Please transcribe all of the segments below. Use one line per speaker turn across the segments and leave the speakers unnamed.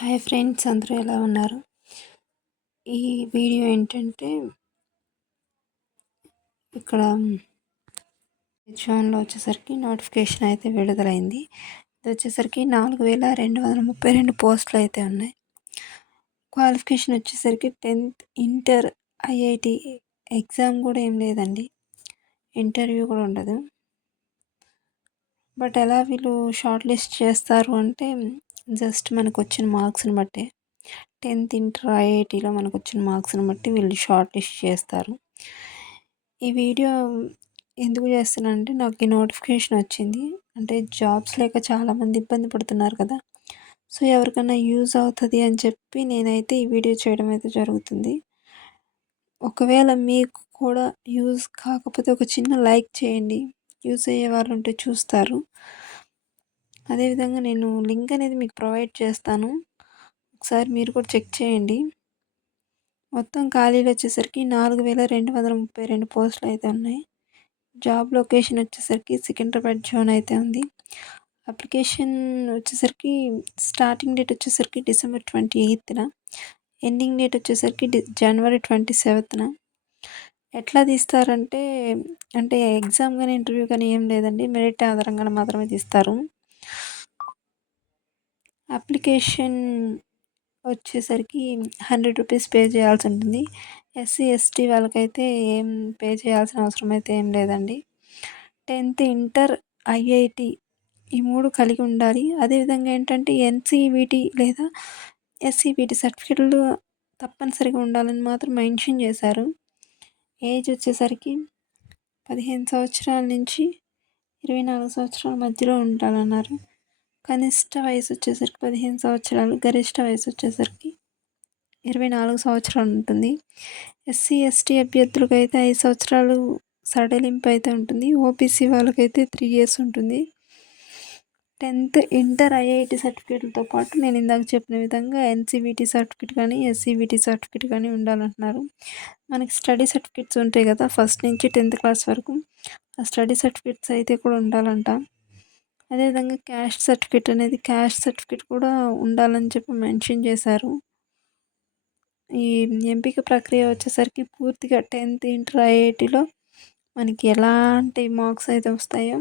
Hi friends అందరూ ఎలా ఉన్నారు? ఈ వీడియో ఏంటంటే ఇక్కడ జోన్లో వచ్చేసరికి నోటిఫికేషన్ అయితే విడుదలైంది. ఇది వచ్చేసరికి నాలుగు వేల రెండు వందల ముప్పై రెండు పోస్టులు అయితే ఉన్నాయి. క్వాలిఫికేషన్ వచ్చేసరికి టెన్త్ ఇంటర్ ఐఐటి ఎగ్జామ్ కూడా ఏం లేదండి. ఇంటర్వ్యూ కూడా ఉండదు. బట్ ఎలా వీళ్ళు షార్ట్ లిస్ట్ చేస్తారు అంటే జస్ట్ మనకు వచ్చిన మార్క్స్ని బట్టి టెన్త్ ఇంటర్ ఐఐటీలో మనకు వచ్చిన మార్క్స్ని బట్టి వీళ్ళు షార్ట్ లిస్ట్ చేస్తారు. ఈ వీడియో ఎందుకు చేస్తున్నానంటే నాకు ఈ నోటిఫికేషన్ వచ్చింది. అంటే జాబ్స్ లేక చాలామంది ఇబ్బంది పడుతున్నారు కదా. సో ఎవరికైనా యూజ్ అవుతుంది అని చెప్పి నేనైతే ఈ వీడియో చేయడం అయితే జరుగుతుంది. ఒకవేళ మీకు కూడా యూజ్ కాకపోతే ఒక చిన్న లైక్ చేయండి. యూజ్ అయ్యే వాళ్ళు ఉంటే చూస్తారు. అదేవిధంగా నేను లింక్ అనేది మీకు ప్రొవైడ్ చేస్తాను. ఒకసారి మీరు కూడా చెక్ చేయండి. మొత్తం ఖాళీలు వచ్చేసరికి నాలుగు వేల రెండు వందల ముప్పై రెండు పోస్టులు అయితే ఉన్నాయి. జాబ్ లొకేషన్ వచ్చేసరికి సికింద్రాబాద్ జోన్ అయితే ఉంది. అప్లికేషన్ వచ్చేసరికి స్టార్టింగ్ డేట్ వచ్చేసరికి డిసెంబర్ ట్వంటీ ఎయిత్న. ఎండింగ్ డేట్ వచ్చేసరికి జనవరి ట్వంటీ సెవెంత్న. ఎట్లా తీస్తారంటే అంటే ఎగ్జామ్ కానీ ఇంటర్వ్యూ కానీ ఏం లేదండి. మెరిట్ ఆధారంగా మాత్రమే తీస్తారు. అప్లికేషన్ వచ్చేసరికి హండ్రెడ్ రూపీస్ పే చేయాల్సి ఉంటుంది. ఎస్సీ ఎస్టీ వాళ్ళకైతే ఏం పే చేయాల్సిన అవసరం అయితే ఏం లేదండి. టెన్త్ ఇంటర్ ఐఐటి ఈ మూడు కలిగి ఉండాలి. అదేవిధంగా ఏంటంటే ఎన్సీవిటి లేదా ఎస్సీబీటీ సర్టిఫికెట్లు తప్పనిసరిగా ఉండాలని మాత్రం మెన్షన్ చేశారు. ఏజ్ వచ్చేసరికి పదిహేను సంవత్సరాల నుంచి ఇరవై నాలుగు సంవత్సరాల మధ్యలో ఉండాలన్నారు. కనిష్ట వయసు వచ్చేసరికి పదిహేను సంవత్సరాలు గరిష్ట వయసు వచ్చేసరికి ఇరవై నాలుగు సంవత్సరాలు ఉంటుంది. ఎస్సీ ఎస్టీ అభ్యర్థులకు అయితే ఐదు సంవత్సరాలు సడలింపు అయితే ఉంటుంది. ఓబీసీ వాళ్ళకైతే త్రీ ఇయర్స్ ఉంటుంది. టెన్త్ ఇంటర్ ఐఐటి సర్టిఫికేట్లతో పాటు నేను ఇందాక చెప్పిన విధంగా ఎన్సీబీటీ సర్టిఫికేట్ కానీ ఎస్సీబీటీ సర్టిఫికేట్ కానీ ఉండాలంటున్నారు. మనకి స్టడీ సర్టిఫికేట్స్ ఉంటాయి కదా ఫస్ట్ నుంచి టెన్త్ క్లాస్ వరకు ఆ స్టడీ సర్టిఫికేట్స్ అయితే కూడా ఉండాలంట. అదేవిధంగా క్యాస్ట్ సర్టిఫికేట్ అనేది క్యాస్ట్ సర్టిఫికేట్ కూడా ఉండాలని చెప్పి మెన్షన్ చేశారు. ఈ ఎంపిక ప్రక్రియ వచ్చేసరికి పూర్తిగా టెన్త్ ఇంటర్ ఐఐటిలో మనకి ఎలాంటి మార్క్స్ అయితే వస్తాయో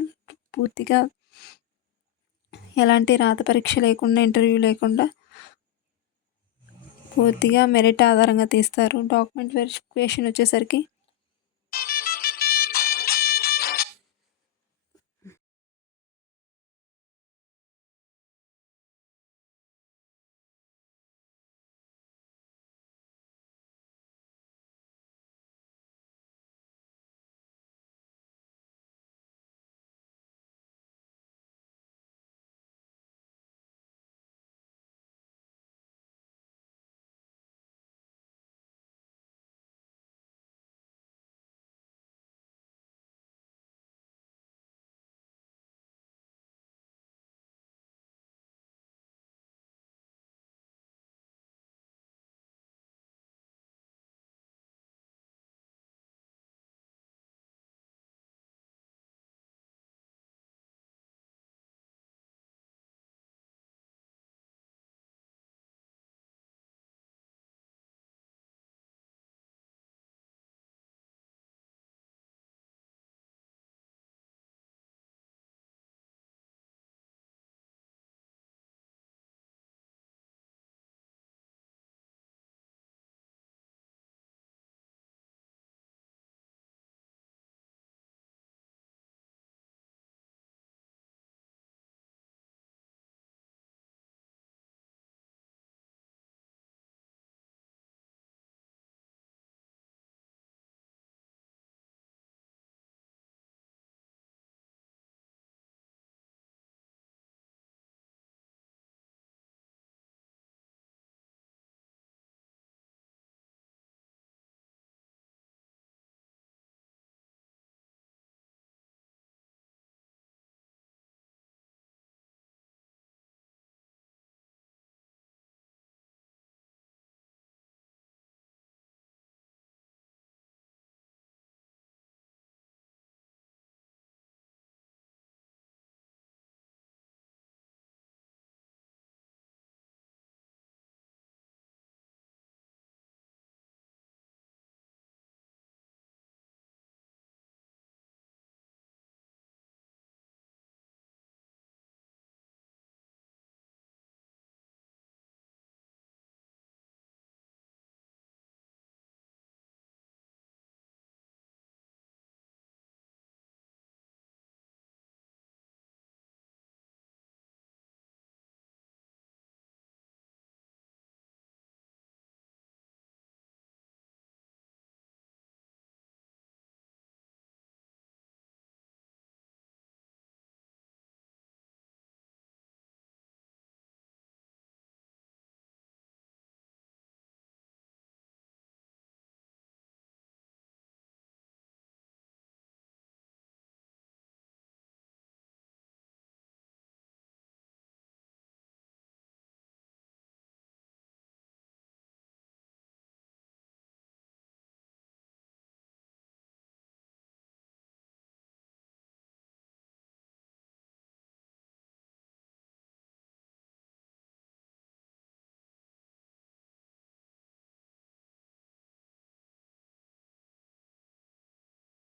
పూర్తిగా ఎలాంటి రాత పరీక్ష లేకుండా ఇంటర్వ్యూ లేకుండా పూర్తిగా మెరిట్ ఆధారంగా తీస్తారు. డాక్యుమెంట్ వెరిఫికేషన్ వచ్చేసరికి